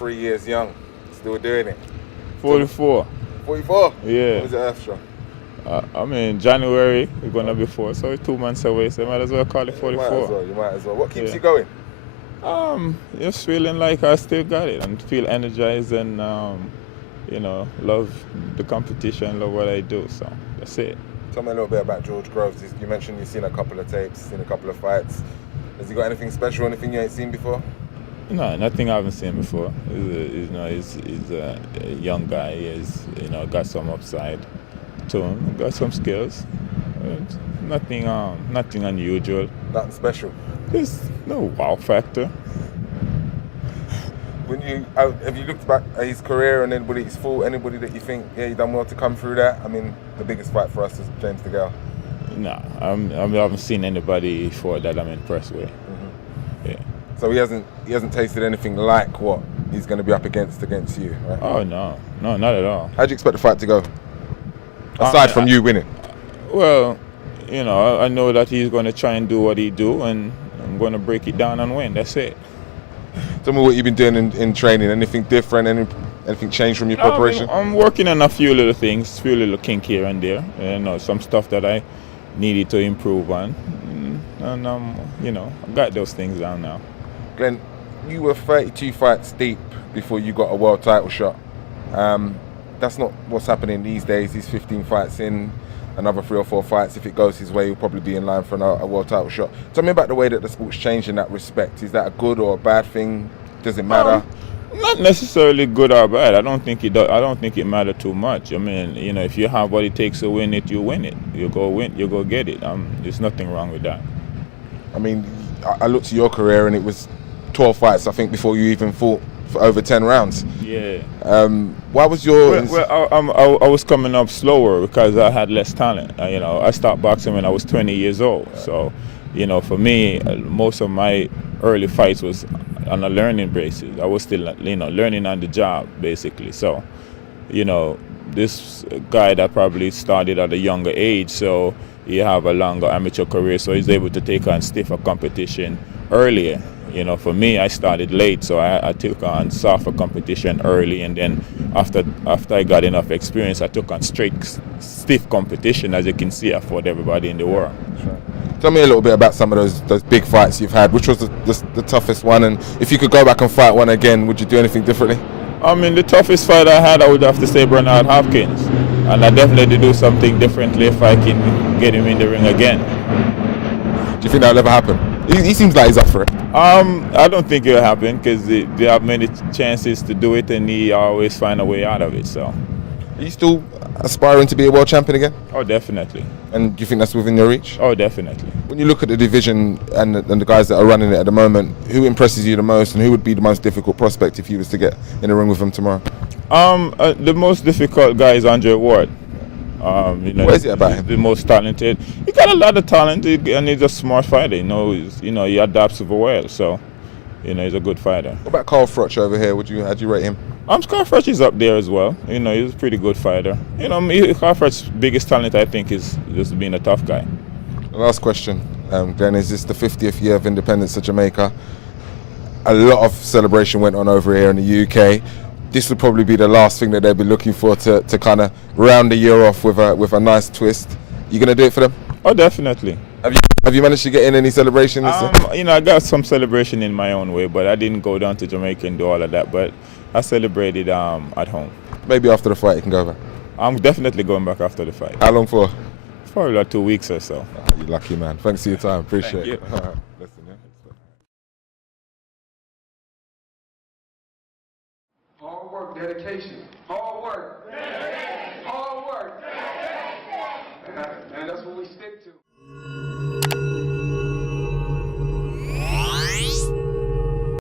3 years young, still doing it. 44. 44? Yeah. When was the Earth show? I mean, January, we're going to be 4, so it's 2 months away, so you might as well call it 44. You might as well. What keeps you going? Just feeling like I still got it and feel energized and, love the competition, love what I do, so that's it. Tell me a little bit about George Groves. You mentioned you've seen a couple of tapes, seen a couple of fights. Has he got anything special, anything you ain't seen before? No, nothing I haven't seen before. He's a young guy. He's got some upside to him. Got some skills. Nothing unusual. Nothing special. There's no wow factor. Have you looked back at his career and anybody he's fought, anybody that you think he done well to come through that? I mean, the biggest fight for us is James DeGale. No, I haven't seen anybody fought that I'm impressed with. Mm-hmm. Yeah. So he hasn't tasted anything like what he's going to be up against you, right? Oh no, not at all. How do you expect the fight to go? Aside from you winning. Well, I know that he's going to try and do what he do, and I'm going to break it down and win. That's it. Tell me what you've been doing in training. Anything different? Anything changed from your preparation? I'm working on a few little things, few little kink here and there. Some stuff that I needed to improve on, and I got those things down now. Glenn, you were 32 fights deep before you got a world title shot. That's not what's happening these days. He's 15 fights in, another 3 or 4 fights. If it goes his way, he'll probably be in line for a world title shot. Tell me about the way that the sport's changed in that respect. Is that a good or a bad thing? Does it matter? Not necessarily good or bad. I don't think it does. I don't think it matters too much. I mean, if you have what it takes to win it, you win it. You go get it. There's nothing wrong with that. I mean, I looked at your career and it was 12 fights, I think, before you even fought for over 10 rounds. Yeah. Why was your... I was coming up slower because I had less talent. I stopped boxing when I was 20 years old. So, for me, most of my early fights was on a learning basis. I was still, learning on the job, basically. So, this guy that probably started at a younger age, so he have a longer amateur career, so he's able to take on stiffer competition earlier. For me, I started late, so I took on softer competition early, and then after I got enough experience, I took on stiff competition. As you can see, I fought everybody in the world. Sure. Tell me a little bit about some of those big fights you've had. Which was the toughest one, and if you could go back and fight one again, would you do anything differently? I mean, the toughest fight I had, I would have to say Bernard Hopkins, and I definitely do something differently if I can get him in the ring again. Do you think that'll ever happen? He seems like he's up for it. I don't think it'll happen because they have many chances to do it, and he always find a way out of it. So, are you still aspiring to be a world champion again? Oh, definitely. And do you think that's within your reach? Oh, definitely. When you look at the division and the guys that are running it at the moment, who impresses you the most, and who would be the most difficult prospect if you was to get in a ring with them tomorrow? The most difficult guy is Andre Ward. What is it about him? The most talented. He got a lot of talent, and he's a smart fighter. He adapts well. So, he's a good fighter. What about Carl Froch over here? How do you rate him? Carl Froch is up there as well. He's a pretty good fighter. Carl Froch's biggest talent, I think, is just being a tough guy. The last question, Glenn, is this the 50th year of independence of Jamaica? A lot of celebration went on over here in the UK. This would probably be the last thing that they'd be looking for to kind of round the year off with a nice twist. You going to do it for them? Oh, definitely. Have you managed to get in any celebrations? I got some celebration in my own way, but I didn't go down to Jamaica and do all of that. But I celebrated at home. Maybe after the fight you can go back. I'm definitely going back after the fight. How long for? Probably like 2 weeks or so. Oh, you're lucky, man. Thanks for your time. Appreciate it. All right. Listen, yeah. Hard work, dedication.